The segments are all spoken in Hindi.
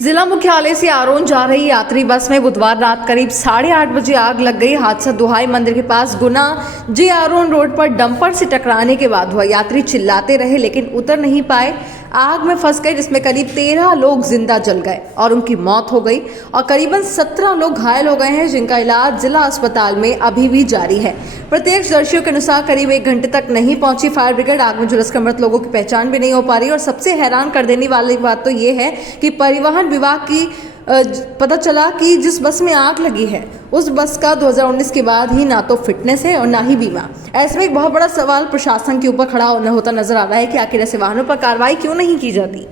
जिला मुख्यालय से आरोन जा रही यात्री बस में बुधवार रात करीब 8:30 बजे आग लग गई। हादसा दुहाई मंदिर के पास गुना जे आरोन रोड पर डंपर से टकराने के बाद हुआ। यात्री चिल्लाते रहे लेकिन उतर नहीं पाए, आग में फंस गए, जिसमें करीब 13 लोग जिंदा जल गए और उनकी मौत हो गई और करीबन 17 लोग घायल हो गए हैं, जिनका इलाज जिला अस्पताल में अभी भी जारी है। प्रत्यक्षदर्शियों के अनुसार करीब 1 घंटे तक नहीं पहुंची फायर ब्रिगेड। आग में झुलसकर मृत लोगों की पहचान भी नहीं हो पा रही और सबसे हैरान कर देने वाली बात तो ये है कि परिवहन विभाग की पता चला कि जिस बस में आग लगी है उस बस का 2019 के बाद ही ना तो फिटनेस है और ना ही बीमा। ऐसे में एक बहुत बड़ा सवाल प्रशासन के ऊपर खड़ा होता नजर आ रहा है कि आखिर ऐसे वाहनों पर कार्रवाई क्यों नहीं की जाती।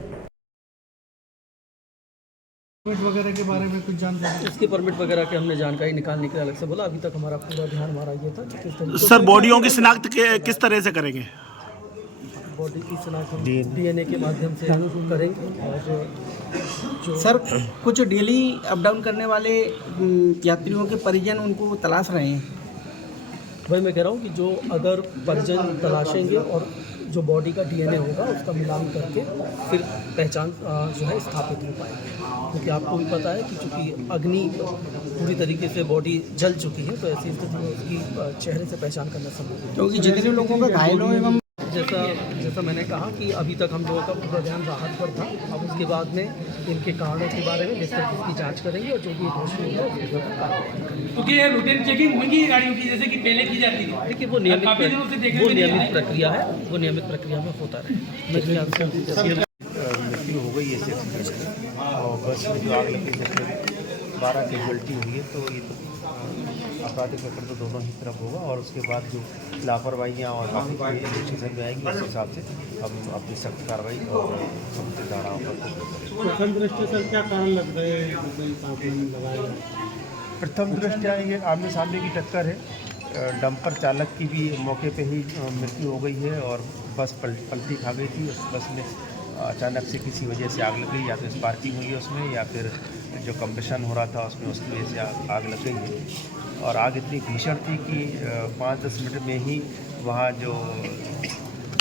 परमिट वगैरह के बारे में कुछ जानकारी? इसकी परमिट वगैरह की हमने जानकारी निकालने के लिए अलग से बोला। अभी तक हमारा पूरा ध्यान हमारा ये था कि किस तरीके सर बॉडियों की शिनाख्त किस तरह से करेंगे? बॉडी की शिनाख्त DNA के माध्यम से करेंगे। और जो सर कुछ डेली अप डाउन करने वाले यात्रियों के परिजन उनको तलाश रहे हैं। वही मैं कह रहा हूँ कि जो अगर परिजन तलाशेंगे और जो बॉडी का DNA होगा उसका मिलान करके फिर पहचान जो है स्थापित हो पाएगी। क्योंकि आपको भी पता है कि चूँकि अग्नि पूरी तरीके से बॉडी जल चुकी है, तो ऐसी स्थिति में उसकी चेहरे से पहचान करना संभव है। क्योंकि जितने लोगों का घायल हो एवं जैसा मैंने कहा कि अभी तक हम लोगों का पूरा ध्यान राहत पर था। अब उसके बाद में इनके कारणों के बारे में विस्तृत इसकी जांच करेंगे और जो भी दोषी होगा उसके ऊपर कार्रवाई करेंगे। क्योंकि ये रूटीन चेकिंग होगी गाड़ियों की जैसे कि पहले की जाती थी। देखिए वो नियमित प्रक्रिया है, वो नियमित प्रक्रिया में होता रहे। मृत्यु हो गई है इस एक्सीडेंट में और बस में जो आग लगी जिसमें 12 कैजुअल्टी हुई है, तो ये तो आपराधिक प्रकरण तो दोनों ही तरफ होगा और उसके बाद जो लापरवाहियाँ और बाकी डिसीजन में आएंगी उस हिसाब से हम अपनी सख्त कार्रवाई और समुचित धाराओं पर दृष्टि सर क्या कारण लग रहे हैं? प्रथम दृष्टया ये आमने सामने की टक्कर है। डंपर चालक की भी मौके पे ही मृत्यु हो गई है और बस पलटी खा गई थी। उस बस में अचानक से किसी वजह से आग लग गई, या तो स्पार्किंग हुई है उसमें या फिर जो कंप्रेशन हो रहा था उसमें उसकी वजह से आग लग गई है। और आग इतनी भीषण थी कि 5-10 मिनट में ही वहाँ जो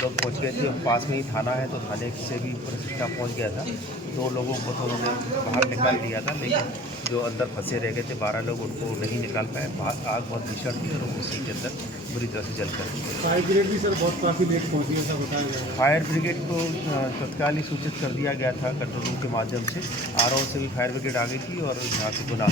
लोग पहुँच गए थे, पास में ही थाना है तो थाने से भी प्रशिक्षण पहुँच गया था। 2 लोगों को तो उन्होंने बाहर निकाल दिया था, लेकिन जो अंदर फंसे रह गए थे 12 लोग, उनको नहीं निकाल पाए। आग बहुत भीषण थी और उसी के अंदर बुरी तरह से जल कर। फायर ब्रिगेड भी सर बहुत काफ़ी लेट पहुँची है, ऐसा बताया गया। फायर ब्रिगेड को तत्काल ही सूचित कर दिया गया था कंट्रोल रूम के माध्यम से। आरोन से भी फायर ब्रिगेड आ गई थी और यहाँ से गुना